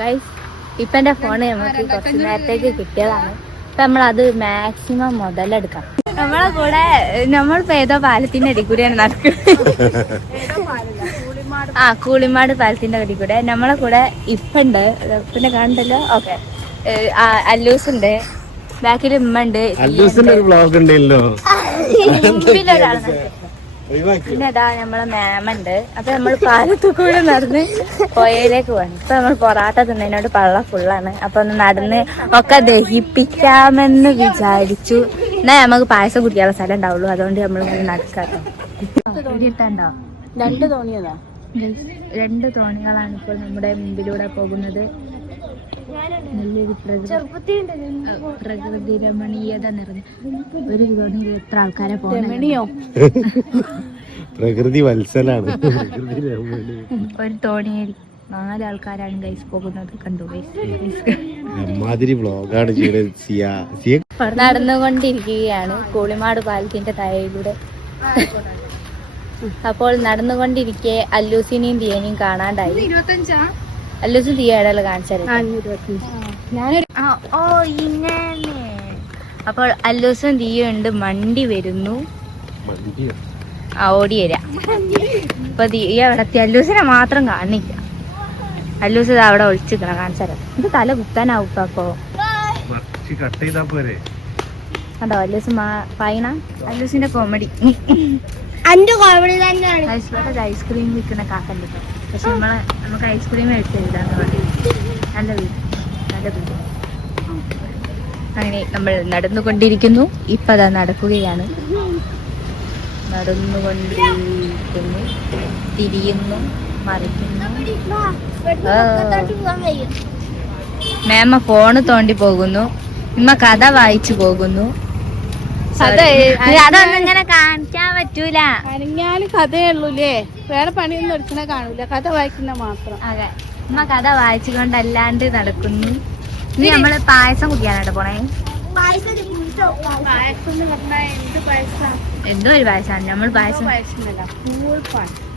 Guys ഇപ്പന്റെ phone നമുക്ക് കുറച്ച് നേരത്തേക്ക് കിട്ടിയതാണ്. അപ്പൊ നമ്മളത് മാക്സിമം മുതലെടുക്കാം. നമ്മളെ കൂടെ നമ്മളിപ്പോ ഏതോ പാലത്തിന്റെ അടി കൂടെയാണ് നടക്കുന്നത്. ആ കൂളിമാട് പാലത്തിന്റെ അടി കൂടെ. നമ്മളെ കൂടെ ഇപ്പുണ്ട് പിന്നെ കണ്ടല്ലോ? ഓക്കെ അല്ലൂസ് ഉണ്ട്. ബാക്കിൽ ഉമ്മ ഉണ്ട്. അല്ലൂസിന്റെ ഒരു ഉണ്ടല്ലോ പിന്നെ ഇതാ നമ്മളെ മാമുണ്ട്. അപ്പൊ നമ്മൾ പാലത്തു കൂടെ നടന്ന് പുഴയിലേക്ക് പോകണം ഇപ്പൊ നമ്മൾ പൊറാട്ട തിന്നതിനോട് പള്ള ഫുള്ളാണ്. അപ്പൊ ഒന്ന് നടന്ന് ഒക്കെ ദഹിപ്പിക്കാമെന്ന് വിചാരിച്ചു. എന്നാ നമുക്ക് പായസം കുടിക്കാനുള്ള സ്ഥലം ഉണ്ടാവുള്ളൂ. അതുകൊണ്ട് നമ്മൾ നടക്കാട്ടോ. രണ്ട് തോണിയതാ. രണ്ട് തോണികളാണ് ഇപ്പോൾ നമ്മുടെ മുമ്പിലൂടെ പോകുന്നത്. നല്ലൊരു പ്രകൃതി രമണീയത നിറഞ്ഞ ഒരു എത്ര ആൾക്കാരെ പോകണോ പ്രകൃതി വത്സലാണ് ഒരു തോണിയിൽ നാലാൾക്കാരാണ് ഗൈസ് പോകുന്നത്. കണ്ടു ഗൈസ് അമ്മാതിരി വ്ളോഗാണ് നടന്നുകൊണ്ടിരിക്കുകയാണ്. കൂളിമാട് പാലത്തിന്റെ തലയിലൂടെ അപ്പോൾ നടന്നുകൊണ്ടിരിക്കെ അല്ലൂസിനെയും ദിയനെയും കാണാണ്ടായി. ഇരുപത്തഞ്ചാ? അല്ലൂസും ദിയ ഇടയിൽ കാണിച്ചാലും ഞാനൊരു ഓ ഇങ്ങനെ. അപ്പോൾ അല്ലൂസും തീയുണ്ട് ഉണ്ട് മണ്ടി വരുന്നു. മണ്ടിയോ? ആ ഓടി വരാം. അപ്പൊ ദിയ അവിടെ അല്ലൂസിനെ മാത്രം കാണിക്ക. അല്ലൂസ് ഇത് അവിടെ ഒളിച്ചിക്കണം കാണിച്ചാലോ ഇത് തല കുത്താനാവും അപ്പോ. കണ്ടോ അല്ലൂസ് മാ- പായണ അല്ലൂസിന്റെ കോമഡി ഐസ്ക്രീം വിൽക്കുന്ന കേട്ടോ പക്ഷെ നമ്മളെ നമുക്ക് ഐസ്ക്രീം എടുത്ത് എഴുതാന്ന് പറയും നല്ല വീട് നല്ല വീട് അങ്ങനെ നമ്മൾ നടന്നുകൊണ്ടിരിക്കുന്നു. ഇപ്പൊ അതാ നടക്കുകയാണ്. നടന്നുകൊണ്ടിരിക്കുന്നു. തിരിയുന്നു. മറിക്കുന്നു മാമ ഫോണ് തോണ്ടി പോകുന്നു. ഇമ്മ കഥ വായിച്ചു പോകുന്നു. അതൊന്നും ഇങ്ങനെ കാണിക്കാൻ പറ്റൂല. കഥയുള്ളൂലേ വേറെ പണിയൊന്നും എടുക്കണ കാണൂല കഥ വായിക്കുന്ന മാത്രം. അതെ. അമ്മ കഥ വായിച്ചുകൊണ്ടല്ലാണ്ട് നടക്കുന്നു. ഇനി നമ്മൾ പായസം കുടിക്കാനായിട്ട് പോണേ? എന്ത് ഒരു പായസാണ്. നമ്മൾ പായസം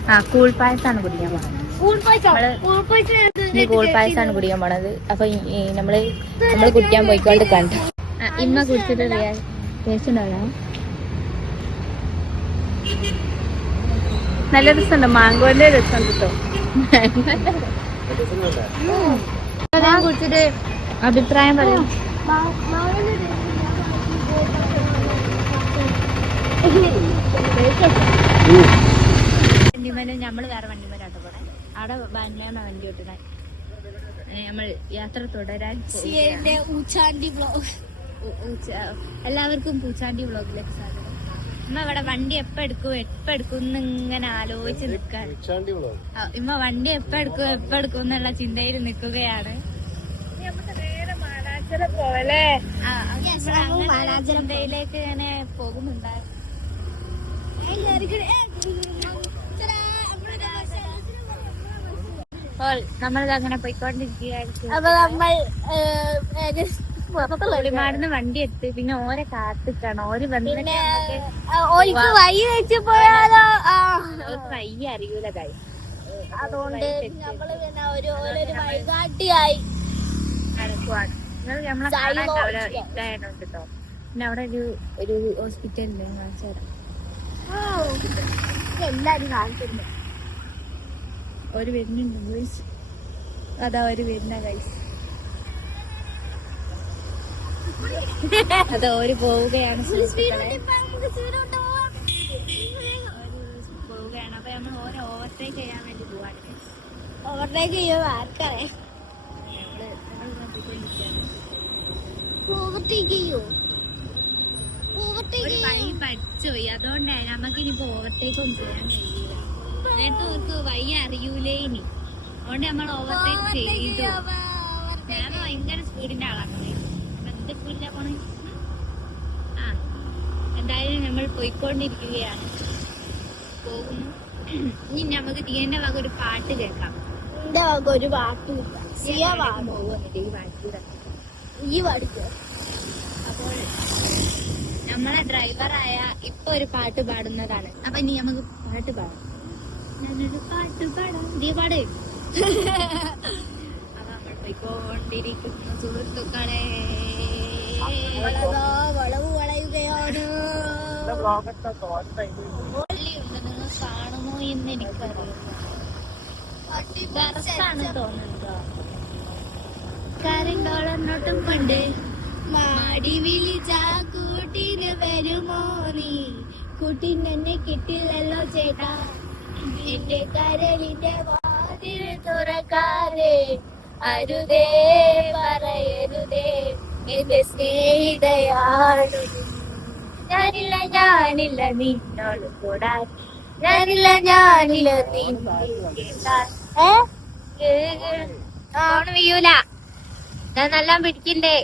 ആ കൂൾ പായസാണ് കുടിക്കാൻ പോണത്. കൂൾ പായസമാണ് കുടിക്കാൻ പോണത്. അപ്പൊ നമ്മൾ നമ്മൾ കുടിക്കാൻ പോയിക്കൊണ്ട് കണ്ടു. ഇമ്മ കുടിച്ചിട്ട് ടേസ്റ്റ് ഉണ്ടാവില്ല നല്ല രസമുണ്ട്. മാങ്കോന്റെ രസം കിട്ടും. കുറിച്ചിട്ട് അഭിപ്രായം പറയാം. വണ്ടിമേലും നമ്മൾ വേറെ വണ്ടിമേലാട്ടോ പോണേ. അവിടെ വണ്ടിയാണ് വണ്ടി കിട്ടുന്നത് നമ്മൾ യാത്ര തുടരാൻ ഉച്ചാണ്ടി ഊച്ചാണ്ടി ബ്ലോഗ്. എല്ലാവർക്കും പൂച്ചാണ്ടി വ്ളോഗിലേക്ക് സ്വാഗതം. ഇമ്മ ഇവിടെ വണ്ടി എപ്പ എടുക്കും എപ്പ എടുക്കും എന്ന് ഇങ്ങനെ ആലോചിച്ച് നിൽക്കാൻ ഇമ്മ വണ്ടി എപ്പ എടുക്കും എപ്പ എടുക്കും എന്നുള്ള ചിന്തയിൽ നിൽക്കുകയാണ്. ചിന്തയിലേക്ക് ഇങ്ങനെ പോകുന്നുണ്ടായിരുന്നു നമ്മളിത് അങ്ങനെ പോയിക്കൊണ്ടിരിക്കുകയായിരിക്കും. അപ്പൊ നമ്മൾ വണ്ടി എടുത്ത് പിന്നെ ഓരെ കാത്തിക്കണം. ഓര് വന്നിട്ട് ഓർക്ക് വഴി വെച്ച് പോയാലോ വയ്യ അറിയൂല കൈ അതുകൊണ്ട് നമ്മൾ പിന്നെ ഒരു വഴികാട്ടിയായി. നടക്കുവാണ്. നമ്മളെ കേട്ടോ പിന്നെ അവിടെ ഒരു ഒരു ഹോസ്പിറ്റലിൽ കാണിച്ചു തരാം എല്ലാരും കാണിക്കുന്നു ഒരു വരുന്നുണ്ട് ഗൈസ് അതാ ഒരു വരുന്ന ഗൈസ് അതാ ഒരു പോവുകയാണ് പോവുകയാണ്. അപ്പൊ നമ്മൾ ഓരോ ഓവർടേക്ക് ചെയ്യാൻ വേണ്ടി പോവാണ്. ഓവർടേക്ക് ചെയ്യുമോ ആർക്കറിയാം ഓവർടേക്ക് ചെയ്യോ? അതുകൊണ്ടാണ് നമുക്ക് ഇനിയിപ്പോ ഓവർടേക്ക് ഒന്നും ചെയ്യാൻ കഴിയില്ല. നേരത്തെ വഴി അറിയൂലേ ഇനി. അതുകൊണ്ട് നമ്മൾ ഓവർടേക്ക് ചെയ്തു. ഞാൻ ഭയങ്കര സ്പീഡിന്റെ ആളാണ്. സ്പീഡിലാ പോണേ ആ എന്തായാലും നമ്മൾ പോയിക്കൊണ്ടിരിക്കുകയാണ്. പോകുന്നു. ഇനി നമുക്ക് തീയന്റെ വക ഒരു പാട്ട് കേൾക്കാം. എന്റെ വക ഒരു പാട്ടില്ല ഈ പാട്ടിലൂടെ ഈ പാടിക്കോ അപ്പോൾ നമ്മളെ ഡ്രൈവറായ ഇപ്പൊ ഒരു പാട്ട് പാടുന്നതാണ്. അപ്പൊ ഇനി നമുക്ക് പാട്ട് പാടാം. ഞാനൊരു പാട്ട് പാടാം. നീ പാട്. അപ്പൊ നമ്മൾ പോയിക്കൊണ്ടിരിക്കുന്നു സുഹൃത്തുക്കളെ. വളവ് വളയുകയാണ് നിങ്ങൾ കാണുമോ എന്ന് എനിക്കറിയില്ല. ദർശാണ് തോന്നുന്നുണ്ടോ? കരണ്ടോളന്നോട്ടും പണ്ട് മാടി വിളിച്ച കൂട്ടിന് വരുമോ നീ? കൂട്ടിനെന്നെ കിട്ടില്ലല്ലോ ചേട്ടാ. എന്റെ കരലിന്റെ വാതിൽ തുറക്കാതെ അരുതേ പറയരുതേ. എന്റെ സ്നേഹിതയാണ്. ഞാനില്ല ഞാനില്ല നിന്നോട് കൂടാൻ ഞാനില്ല ഞാനില്ല ഫോണ് വീയൂല. ഞാൻ നല്ല പിടിക്കണ്ടേ?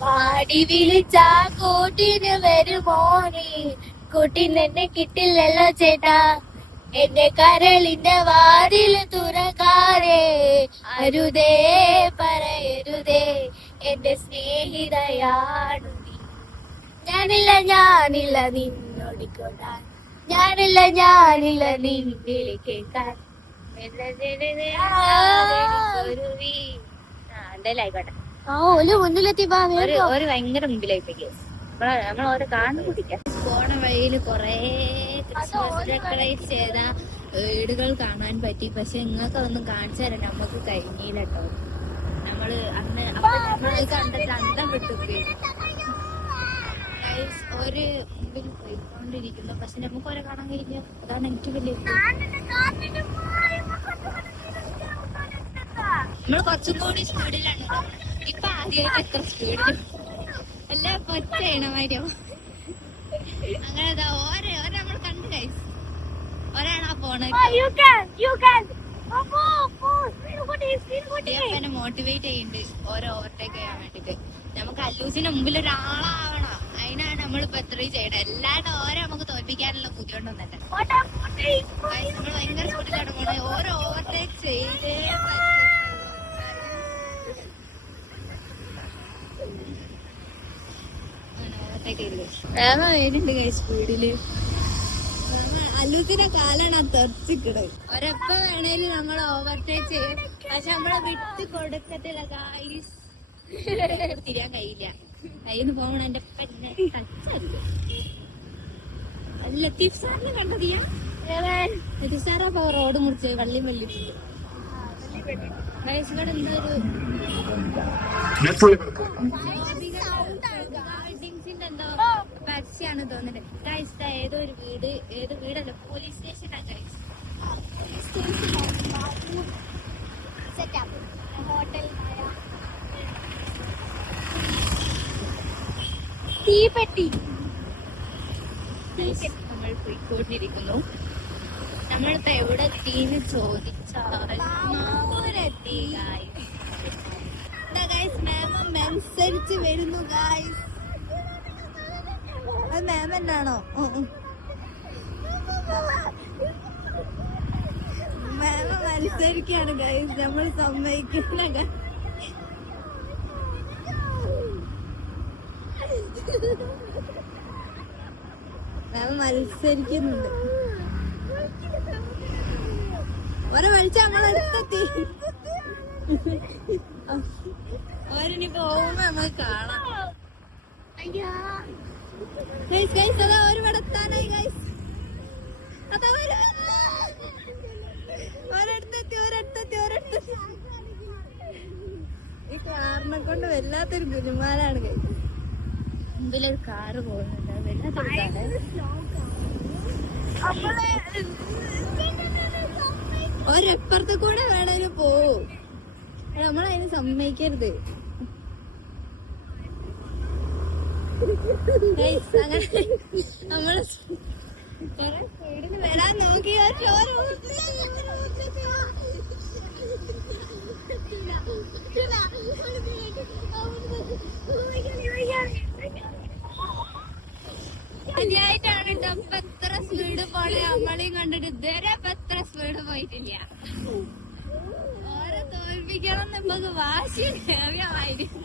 പാടി വിളിച്ച കൂട്ടിന് വരുമോ നീ കൂട്ടിന് എന്നെ കിട്ടില്ലല്ലോ ചേട്ടാ. എന്റെ കരളിന്റെ വാതിൽ തുറക്കാരേ അരുതേ പറയരുതേ എന്റെ സ്നേഹിതയാണു ഞാനില്ല ഞാനില്ല നിന്നോടിക്കൊണ്ടാൻ ഞാനില്ല ഞാനില്ല നീ വിളി കേൾക്കാൻ ആയിക്കോട്ടെ. ആ ഓൽ മുന്നിലെത്തി ഒരു ഒരു ഭയങ്കര മുമ്പിലായി വീടുകൾ കാണാൻ പറ്റി. പക്ഷെ നിങ്ങൾക്ക് അതൊന്നും കാണിച്ചു തരാൻ നമുക്ക് കഴിഞ്ഞില്ല കേട്ടോ നമ്മൾ അന്ന് കണ്ടിട്ട് അന്തം വിട്ടു ഒരു മുമ്പിൽ പോയിക്കൊണ്ടിരിക്കുന്നു. പക്ഷെ നമുക്ക് ഓരോ കാണാൻ കഴിഞ്ഞു അതാണ് എനിക്ക് വലിയ നമ്മൾ കുറച്ചും കൂടി സ്പീഡിലാണ്. ഇപ്പൊ ആദ്യമായിട്ട് എത്ര സ്പീഡിൽ പൊച്ച ചെയ്യണമാരോ അങ്ങനെ ഓരോ ഓരോ നമ്മൾ കണ്ടു കഴിച്ചു ഒരാളാ പോണത്. എന്നെ മോട്ടിവേറ്റ് ചെയ്യുന്നുണ്ട് ഓരോ ഓവർടേക്ക് ചെയ്യാൻ വേണ്ടിട്ട്. നമുക്ക് അല്ലൂസിന് മുമ്പിൽ ഒരാളാവണം. അതിനാണ് നമ്മളിപ്പോ എത്രയും ചെയ്യണം. എല്ലാവരുടെ ഓരോ നമുക്ക് തോൽപ്പിക്കാനുള്ള ബുദ്ധിമുട്ടൊന്നല്ല നമ്മൾ ഭയങ്കര സ്പീഡിലാണ് പോണത്. ഓരോ ഓവർടേക്ക് ചെയ്ത് പ്രേമ വരുന്നുണ്ട് സ്പീഡിൽ അല്ലൂസിന്റെ കാലാണ് ഒരപ്പ ഒരെപ്പ വേണേലും നമ്മൾ ഓവർടേക്ക് ചെയ്യും. പക്ഷെ നമ്മളെ വിട്ട് കൊടുക്കത്തില്ല ഗായ്സ് തിരിയാൻ കഴിയില്ല. കയ്യിന്ന് പോകണം എന്റെ പെണ്ണെ ടച്ചല്ല ലത്തീഫ് സാറിനെ കണ്ടതിയാ ലത്തീഫ് സാറാ പോ റോഡ് മുറിച്ച് വള്ളി വെള്ളി വയസ്സുകാട് എന്തൊരു എന്തോ പരസ്യാണ് തോന്നുന്നത്. ഗൈസ് ഏതോ ഒരു വീട് ഏത് വീടല്ല പോലീസ് സ്റ്റേഷനാ ഗൈസ് ഹോട്ടൽ തീപ്പെട്ടി. നമ്മൾ പോയിക്കൊണ്ടിരിക്കുന്നു. നമ്മളിപ്പോ എവിടെ എത്തിന്ന് ചോദിച്ചാൽ മത്സരിച്ച് വരുന്നു ഗൈസ് അത് മാം എന്നാണോ മാം മത്സരിക്കാണ് ഗൈസ് നമ്മൾ സമ്മതിക്കുന്ന മാം മത്സരിക്കുന്നുണ്ട്. ഓരോ വലിച്ച നമ്മളെടുത്തെത്തി ഓരിനി പോകുന്ന നമ്മൾ കാണാം. ഗൈസ് അതാ ഒരു വടത്താനായി ഗൈസ് അതാ ഒരു ഒരിടത്തെത്തി ഒരിടത്തെത്തി ഒരിടത്തെത്തി. ഈ കാറിനെ കൊണ്ട് വല്ലാത്തൊരു ഗുരുമാരാണ് ഗൈസ് മുമ്പിലൊരു കാറ് പോകുന്നുണ്ട്. വല്ലാത്തൊരു ഒരപ്പുറത്ത് കൂടെ വേണേലും പോവും. നമ്മളതിന് സമ്മതിക്കരുത്. അങ്ങനെ നമ്മൾ സ്പീഡിന് വരാൻ നോക്കി. ആ ചോര ആദ്യമായിട്ടാണ് ട്ടോ ഇപ്പൊ എത്ര സ്പീഡ് പോണേ നമ്മളെയും കണ്ടിട്ട് ഇതുവരെ എത്ര സ്പീഡ് പോയിട്ടില്ല. ഓരെ തോൽപ്പിക്കണം നമുക്ക് വാശി ദേവ്യമായിരിക്കും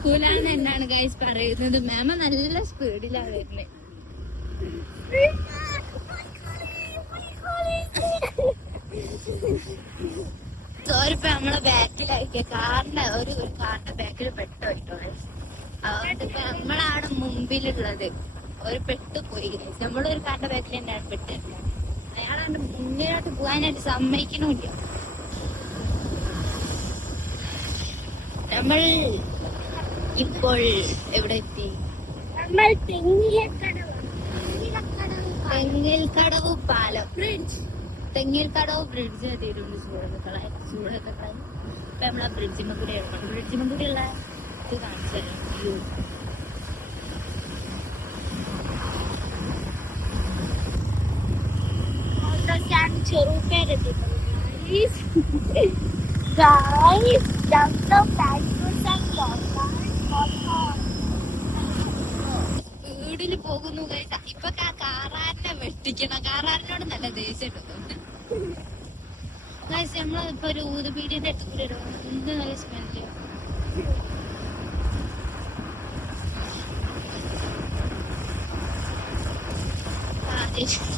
കൂലാന്ന് എന്നാണ് ഗൈസ് പറയുന്നത് മാമ നല്ല സ്പീഡിലാണ് വരുന്നത് സോറിപ്പോ നമ്മളെ ബാക്കിലായിരിക്കും കാറിന്റെ ഒരു കാറിന്റെ ബാക്കിൽ പെട്ടോ. അതുകൊണ്ട് ഇപ്പൊ നമ്മളാണ് മുമ്പിലുള്ളത് ഒരു പെട്ട് പോയി. നമ്മളൊരു കാറിന്റെ ബാക്കിൽ തന്നെയാണ് പെട്ടത് അയാളാണ്ട് മുന്നിലോട്ട് പോകാനായിട്ട് സമ്മതിക്കണമില്ല. നമ്മൾ ഇപ്പോൾ എവിടെ എത്തി നമ്മൾ തെങ്ങിയക്കടവ് തെങ്ങിൽ കടവ് പാലം ബ്രിഡ്ജ് തെങ്ങിൽ കടവ് ബ്രിഡ്ജ് എത്തിയിട്ടുണ്ട് സൂറത്തുക്കളെ ഇപ്പൊ നമ്മളെ ബ്രിഡ്ജിമ്മ കൂടെ ബ്രിഡ്ജിമ്മ കൂടെയുള്ള ഇത് കാണിച്ചു തരാം. വീടിൽ പോകുന്നു. ഇപ്പൊ കാറാരനെ വെട്ടിക്കണം കാറാരനോട് നല്ല ദേഷ്യം ഗൈസ് നമ്മളിപ്പോ ഒരു ഊതുപീടിന്റെ അടുത്ത് കൂടെ ഇടും. എന്ത് നല്ല സ്മെല്ല് മരം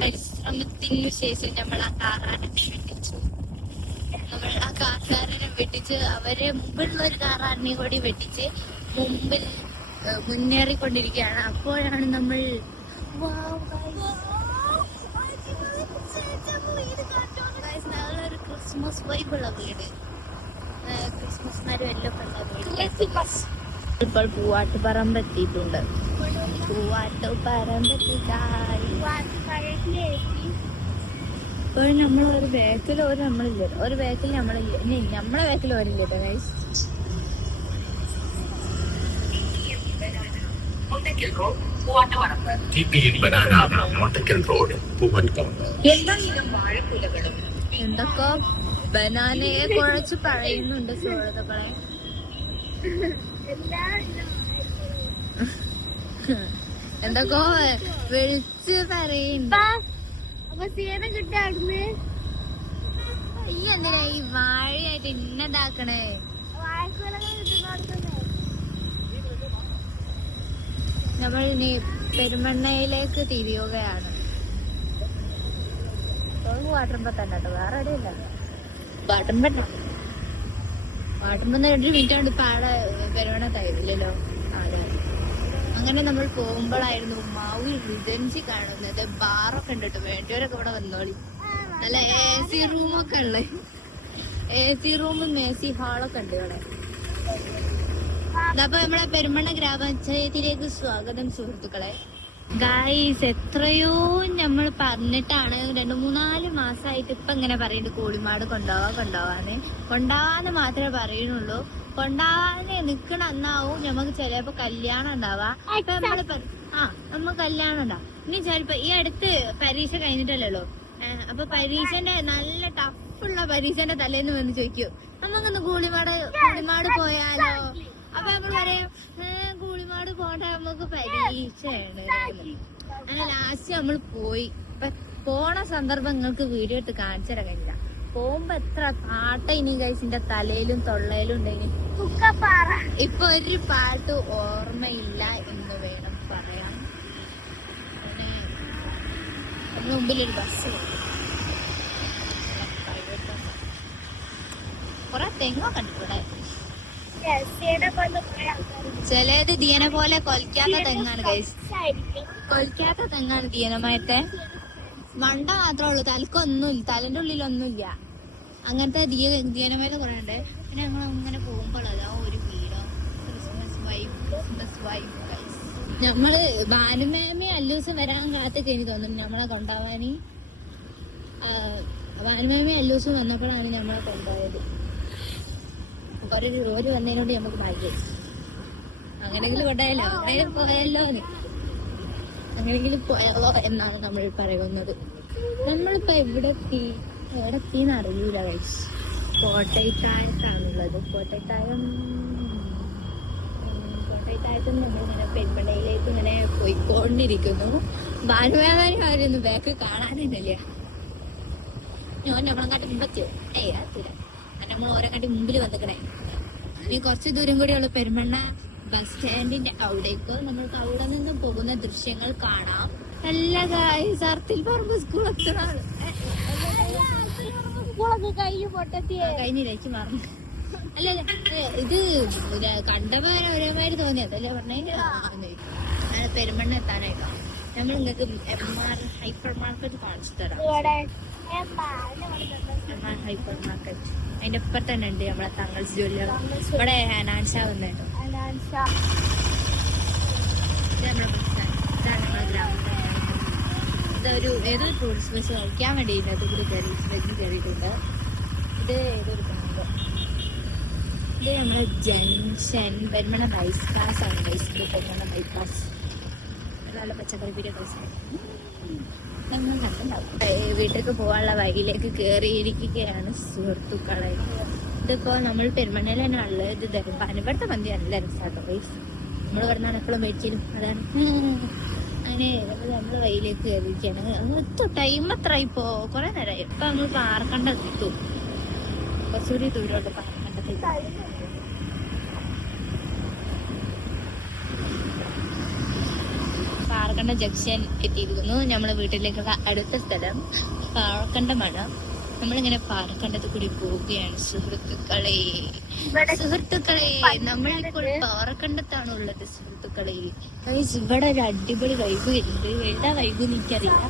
പരിശ്രമത്തിനു ശേഷം നമ്മൾ ആ കാറാനെ വെട്ടിച്ചു നമ്മൾ ആ കാറുകാരനെ വെട്ടിച്ച് അവരെ മുമ്പിലുള്ള ഒരു കാറാറിനെ കൂടി വെട്ടിച്ച് മുമ്പിൽ മുന്നേറിക്കൊണ്ടിരിക്കുകയാണ്. അപ്പോഴാണ് നമ്മൾ നല്ലൊരു ക്രിസ്മസ് വൈബുള്ള വീട്. ഏഹ്, ക്രിസ്മസ് മരം എല്ലാം ഇപ്പോൾ പൂവാട്ടുപറമ്പ് എത്തിയിട്ടുണ്ട് പൂവാട്ടുപറമ്പെത്തി ഒരു നമ്മൾ ഒരു ബാക്കിൽ ഒരു നമ്മളില്ല ഒരു ബാക്കിൽ നമ്മളില്ല നമ്മളെ ബാക്കിൽ ഒരില്ല ഗൈസ് എന്തൊക്കെ? ബനാനയെ കുഴച്ച് പറയുന്നുണ്ട് സുഹൃത്തുക്കളെ. എന്തൊക്കെ വിളിച്ച് കിട്ടാടുന്ന് ഈ എന്തിനാ ഈ വാഴയായിട്ട് ഇന്നതാക്കണേ നമ്മൾ ഇനി പെരുമണ്ണയിലേക്ക് തിരിയുകയാണ്. വാട്ടർ തന്നെ കേട്ടോ വേറെ എവിടെയില്ല വാട്ടർമ്പ വാട്ടർമ്പ രണ്ട് മിനിറ്റ് കൊണ്ട് ആടെ പെരുമണ്ണ കഴിയില്ലല്ലോ അതെ. അങ്ങനെ നമ്മൾ പോകുമ്പോഴായിരുന്നു മാവി റിജൻസി കാണുന്നത്. ബാറൊക്കെ ഉണ്ട് കേട്ടോ. വേണ്ടിയവരൊക്കെ ഇവിടെ വന്നോളി. നല്ല എ സി റൂമൊക്കെ ഉള്ളേ. എ സി റൂമും എ സി ഹാളൊക്കെ ഉണ്ട് ഇവിടെ. അപ്പൊ നമ്മളെ പെരുമണ്ണ ഗ്രാമപഞ്ചായത്തിലേക്ക് സ്വാഗതം സുഹൃത്തുക്കളെ. ഗായ്സ് എത്രയോ നമ്മൾ പറഞ്ഞിട്ടാണ് രണ്ടു മൂന്നാൽ മാസമായിട്ട് ഇപ്പൊ ഇങ്ങനെ പറയുന്നുണ്ട് കോളിമാട് കൊണ്ടുപോവാ കൊണ്ടുപോവാന്ന് കൊണ്ടാവാന്ന് മാത്രമേ പറയുന്നുള്ളൂ. കൊണ്ടുപോവാന് നിക്കണ അന്നാവും നമുക്ക് ചിലപ്പോ കല്യാണം ഉണ്ടാവാ. ഇപ്പൊ നമ്മൾ ആ നമ്മ കല്യാണം ഉണ്ടാവും ഇനി ചിലപ്പോ ഈ അടുത്ത് പരീക്ഷ കഴിഞ്ഞിട്ടല്ലല്ലോ. അപ്പൊ പരീക്ഷന്റെ നല്ല ടഫുള്ള പരീക്ഷന്റെ തലേന്ന് വന്ന് ചോദിക്കൂ. നമുക്കൊന്ന് കൂളിമാട് കൂളിമാട് പോയാലോ? അപ്പൊ നമ്മൾ പറയാം "ഏ, കൂളിമാട് പോണ്ട നമുക്ക് പരീക്ഷയാണ്. അങ്ങനെ ലാസ്റ്റ് നമ്മൾ പോയി. ഇപ്പൊ പോണ സന്ദർഭം നിങ്ങൾക്ക് വീഡിയോ എടുത്ത് കാണിച്ചു തരാൻ കഴിഞ്ഞില്ല പോകുമ്പോ എത്ര പാട്ട ഇനി കഴിച്ചിന്റെ തലയിലും തൊള്ളയിലും ഉണ്ടെങ്കിൽ ഇപ്പൊ ഒരു പാട്ട് ഓർമ്മയില്ല എന്ന് വേണം പറയാൻ. അതിന് മുമ്പിലൊരു ബസ് കൊറേ തെങ്ങോ ഉണ്ട് ചിലത് ദിയനെ പോലെ കൊലിക്കാത്ത തെങ്ങാണ് ഗൈസ് കൊലക്കാത്ത തെങ്ങാണ് ദിയനമായിട്ട് മണ്ട മാത്രമേ ഉള്ളൂ തലക്കൊന്നുമില്ല തലന്റെ ഉള്ളിലൊന്നുമില്ല. അങ്ങനത്തെ ദിയ ദിയനമായിട്ട് കുറെ ഉണ്ട്. പിന്നെ ഞങ്ങൾ അങ്ങനെ പോകുമ്പോഴല്ലോ ഒരു വീടോ ക്രിസ്മസ് വൈബ് ക്രിസ്മസ് വൈബ് നമ്മൾ ഭാനുമേമി അല്ലൂസം വരാൻ കാത്തൊക്കെ എനിക്ക് തോന്നുന്നു നമ്മളെ കൊണ്ടുപോവാന് ഭാനുമേമി അല്ലൂസം വന്നപ്പോഴാണ് നമ്മളെ കൊണ്ടുപോയത്. ഒരു ജോലി വന്നതിനോട് നമുക്ക് ഭാഗ്യം. അങ്ങനെങ്കിലും കൊണ്ടായാലോ പോയല്ലോ എന്ന്. അങ്ങനെങ്കിലും പോയാലോ എന്നാണ് നമ്മൾ പറയുന്നത്. നമ്മളിപ്പോ എവിടെ എത്തി എവിടെ എത്തിന്ന് അറിയൂല കഴിച്ച് കോട്ടയത്തായത്താണുള്ളത്. കോട്ടയത്തായം കോട്ടയത്തായത്തും നമ്മളിങ്ങനെ പെൺപടയിലേക്ക് ഇങ്ങനെ പോയിക്കൊണ്ടിരിക്കുന്നു. ഭാനുവേദന അവരൊന്നും ബാക്ക് കാണാനില്ല ഞാൻ നമ്മളെ കാട്ടി മുമ്പെത്തിയോ ഏയ് അതില്ല നമ്മൾ ഓരോ കാട്ടി മുമ്പിൽ വന്നിക്കണേ. ഇനി കുറച്ച് ദൂരം കൂടിയുള്ള പെരുമണ്ണ ബസ് സ്റ്റാൻഡിന്റെ അവിടേക്ക് നമ്മൾക്ക് അവിടെ നിന്ന് പോകുന്ന ദൃശ്യങ്ങൾ കാണാം. എല്ലാ സർത്തിൽ പറമ്പ് സ്കൂൾ മറന്നു. അല്ല അല്ല, ഇത് പറഞ്ഞേ? പെരുമണ്ണ എത്താനായിട്ടോ. നമ്മൾ നിങ്ങൾക്ക് ഹൈപ്പർ മാർക്കറ്റ് കാണിച്ചു തരാം. ഹൈപ്പർ മാർക്കറ്റ് അതിന്റെ ഇപ്പം തന്നെ ഉണ്ട് നമ്മളെ തങ്ങൾസ് ജ്വല്ലറി ഇവിടെ ഹനാൻഷ വന്നിട്ടോ. ഇതൊരു ഏതൊരു ടൂറിസ്റ്റ് ബസ് കഴിക്കാൻ വേണ്ടിയിട്ട് കൂടി കയറി ബസ്സിൽ കയറിയിട്ടുണ്ട്. ഇത് ഏതൊരു ഇത് നമ്മുടെ ജംഗ്ഷൻ പെരുമണ ബൈപ്പാസ് ആണ്. ബൈസ് പെരുമണ ബൈപ്പാസ് നല്ല പച്ചക്കറി ബസ് നമ്മൾ വീട്ടിലേക്ക് പോകാനുള്ള വഴിയിലേക്ക് കയറിയിരിക്കുകയാണ് സുഹൃത്തുക്കളെ. ഇതിപ്പോ നമ്മൾ പെരുമണ്ണയിൽ തന്നെ ഉള്ളത്. ഇത് ദർബാൻ ഇവിടുത്തെ മന്തി നല്ല നമ്മൾ ഇവിടുന്നാണ് എപ്പോഴും മേടിച്ചിരും അതാണ്. അങ്ങനെ നമ്മൾ വഴിയിലേക്ക് കയറിയിരിക്കുകയാണ് എത്തു ടൈം എത്ര ഇപ്പോ. കൊറേ നേരമായി ഇപ്പൊ നമ്മൾ പാർക്കണ്ടെത്തും കുറച്ചുകൂടി ദൂരോട്ട് പാർക്കണ്ടത്തേക്ക് പാറക്കണ്ട ജംഗ്ഷൻ എത്തിയിരിക്കുന്നു. നമ്മളെ വീട്ടിലേക്കുള്ള അടുത്ത സ്ഥലം പാറക്കണ്ടമാണ്. നമ്മളിങ്ങനെ പാറക്കണ്ടത്തിൽ കൂടി പോവുകയാണ്. സുഹൃത്തുക്കളെ സുഹൃത്തുക്കളെ നമ്മളിപ്പോൾ പാറക്കണ്ടത്താണ് ഉള്ളത് സുഹൃത്തുക്കളെ. ഇവിടെ ഒരു അടിപൊളി വൈബ് വരുന്നുണ്ട്. എന്താ വൈബ് എനിക്കറിയില്ല.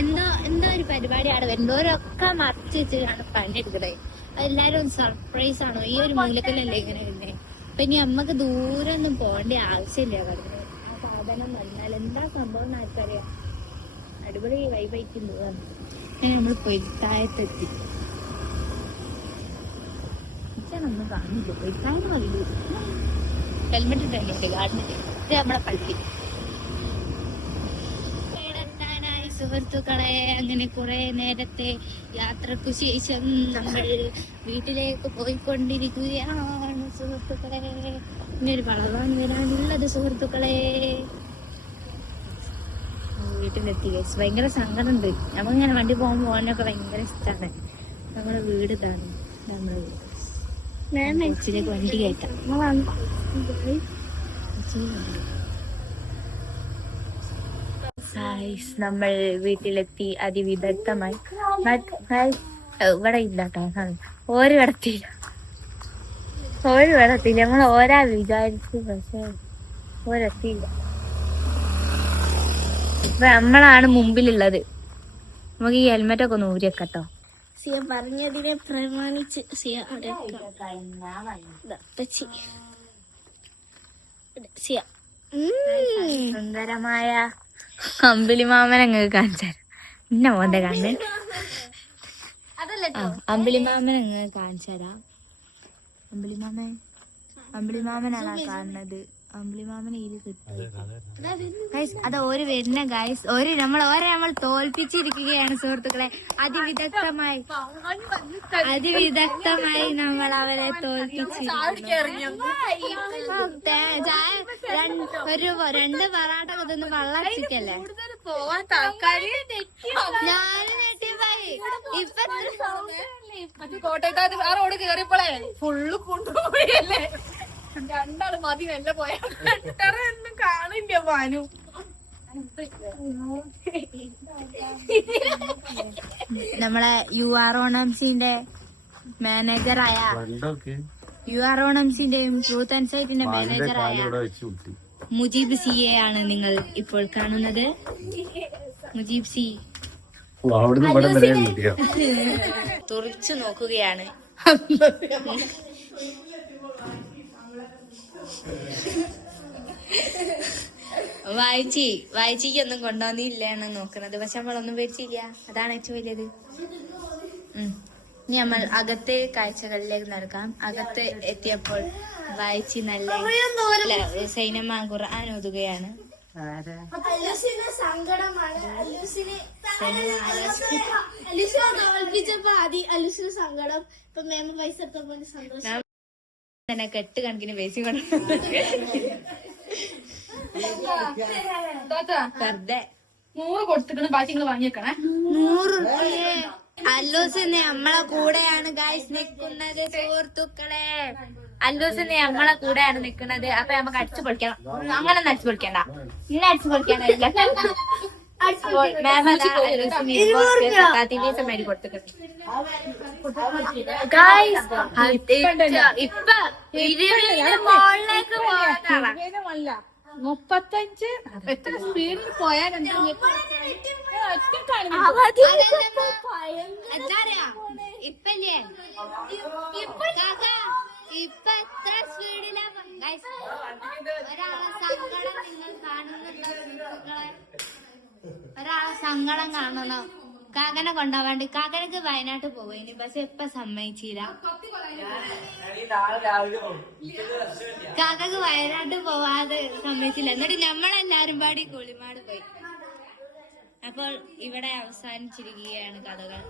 എന്തോ എന്തോ ഒരു പരിപാടി ആണ് വരുന്നവരൊക്കെ മറച്ചു വെച്ചാണ് പണിയെടുക്കണേ അതെല്ലാരും സർപ്രൈസ് ആണോ? ഈ ഒരു മൂലക്കലല്ലേ ഇങ്ങനെ വരുന്നേ? അപ്പൊ ഇനി അമ്മയ്ക്ക് ദൂരെ ഒന്നും പോകേണ്ട ആവശ്യമില്ല പറഞ്ഞത് ആ സാധനം വന്നാൽ എന്താ സംഭവം എന്ന് ആർക്കറിയാം. അടിപൊളി വൈബൈക്കും പോവാണ്. നമ്മൾ പൊരുത്തായത്തെത്തി. ഒന്നും കാണില്ല പൊരുത്തായെന്ന് പറയുള്ളൂ ഹെൽമെറ്റ് ഇട്ടുണ്ട് ഗാർഡനിൽ ഇത് നമ്മളെ പള്ളി സുഹൃത്തുക്കളെ അങ്ങനെ കുറെ നേരത്തെ യാത്രക്കു ശേഷം നമ്മൾ വീട്ടിലേക്ക് പോയിക്കൊണ്ടിരിക്കുകയാണ് സുഹൃത്തുക്കളെ. ഇനി ഒരു വളവാണ് വരാനുള്ളത് സുഹൃത്തുക്കളെ. വീട്ടിലെത്തി ഗൈസ് ഭയങ്കര സങ്കടമുണ്ട്. നമ്മളിങ്ങനെ വണ്ടി പോകാൻ പോകാനൊക്കെ ഭയങ്കര ഇഷ്ടമാണ് നമ്മുടെ വീട് ഇതാണ്. നമ്മൾ കൊച്ചിലേക്ക് വണ്ടി കയറ്റാം. നമ്മൾ വീട്ടിലെത്തി അതിവിദഗ്ധമായി. ഇവിടെ ഇല്ല കേട്ടോ. ഒരു കിടത്തിയില്ല ഒരു കിടത്തില്ല നമ്മൾ ഓരാ വിചാരിച്ചു പക്ഷെ ഒരെത്തിയില്ല. ഇപ്പൊ നമ്മളാണ് മുമ്പിലുള്ളത്. നമുക്ക് ഈ ഹെൽമെറ്റ് ഒക്കെ ഒന്ന് ഊരിയൊക്കെട്ടോ സിയ പറഞ്ഞതിനെ പ്രമാണിച്ച് സിയ. സിയ. സുന്ദരമായ അമ്പിളിമാമൻ അങ്ങ് കാണിച്ചാൽ ഇന്ന മോന്റെ കണ്ണ്. അമ്പിളി മാമൻ അങ്ങ് കാണിച്ചാരാ അമ്പിളി മാമൻ അമ്പിളി മാമനാണ് കാണുന്നത്. അമ്പിളിമാമൻ ഇത് കിട്ടും. അത് ഒരു വരുന്ന ഗൈസ് ഒരു നമ്മൾ ഓരോ നമ്മൾ തോൽപ്പിച്ചിരിക്കുകയാണ് സുഹൃത്തുക്കളെ. അതിവിദഗ്ധമായി അതിവിദഗ്ധമായി നമ്മൾ അവരെ തോൽപ്പിച്ചു ചായ രണ്ട്- ഒരു രണ്ട് പൊറാട്ട ഇതൊന്നും വള്ളച്ചിക്കല്ലേ ഞാനും നെട്ടിപ്പോയി ഇപ്പൊ കോട്ടയത്ത് ആ റോഡ് കേറിയപ്പോളേ ഫുള്ള് കൊണ്ടുപോയല്ലേ രണ്ടാൾ മതി നല്ല പോയ ഒന്നും കാണില്ല മാനു. നമ്മളെ യു ആർ ഓണംസിന്റെ മാനേജറായ യു ആർ ഓണംസിന്റെയും ട്രൂത്ത് ആൻഡ് സൈറ്റിന്റെ മാനേജറായ മുജീബ് സി എ ആണ് നിങ്ങൾ ഇപ്പോൾ കാണുന്നത്. മുജീബ് സി തുറിച്ചു നോക്കുകയാണ്. വായിച്ചി വായിച്ചിക്ക് ഒന്നും കൊണ്ടുവന്നില്ലാണ് നോക്കുന്നത്. പക്ഷെ നമ്മളൊന്നും പേടിച്ചില്ല അതാണ് ഏറ്റവും വലിയത്. ഉം. ഇനി നമ്മൾ അകത്തെ കാഴ്ചകളിലേക്ക് നടക്കാം. അകത്ത് എത്തിയപ്പോൾ വായിച്ചി നല്ല സൈനമ്മ ഖുർആൻ ഓതുകയാണ്. അലൂസിന് സങ്കടമാണ്. അലൂസിന് സൈനമ്മ ആലോചിച്ച് അലൂസിനെ തോൽപ്പിച്ചപ്പോ ആദ്യം അലൂസിന് സങ്കടം. ഇപ്പൊ മേമ പൈസ എടുത്തപ്പോ സന്തോഷം. തന്നെ കെട്ട് കണക്കിന് താത്താ വെറുതെ. നൂറ് കൊടുത്തിട്ട് ബാക്കി നിങ്ങൾ വാങ്ങിയേക്കണേ. നൂറ് അല്ലൂസിന് നമ്മളെ കൂടെയാണ് ഗായ്സ് നിക്കുന്നത് സുഹൃത്തുക്കളെ. അല്ലൂസിന് നമ്മളെ കൂടെയാണ് നിക്കുന്നത്. അപ്പൊ നമുക്ക് അടിച്ചു പൊളിക്കണം. അങ്ങനെ ഒന്നും അടിച്ചു പൊളിക്കണ്ട. ഇന്നെ അടിച്ചു പൊളിക്കാനല്ല മുപ്പത്തഞ്ച്? എത്ര സ്പീഡിൽ പോയാൽ ഇപ്പല്ലേ ഇപ്പൊ എത്ര സ്പീഡിലാ? ഒരാളെ സങ്കടം നിങ്ങൾ കാണുന്നുണ്ടോ സുഹൃത്തുക്കളെ? ഒരാളെ സങ്കടം കാണണം? കാക്കനെ കൊണ്ടാവാണ്ട് കാക്കനക്ക് വയനാട്ട് പോകും പക്ഷെ ഇപ്പൊ സമ്മതിച്ചില്ല. കാക്കക്ക് വയനാട്ട് പോവാതെ സമ്മതിച്ചില്ല. എന്നിട്ട് നമ്മളെല്ലാരും പാടി കുളിമാട് പോയി. അപ്പോൾ ഇവിടെ അവസാനിച്ചിരിക്കുകയാണ് കഥകൾ.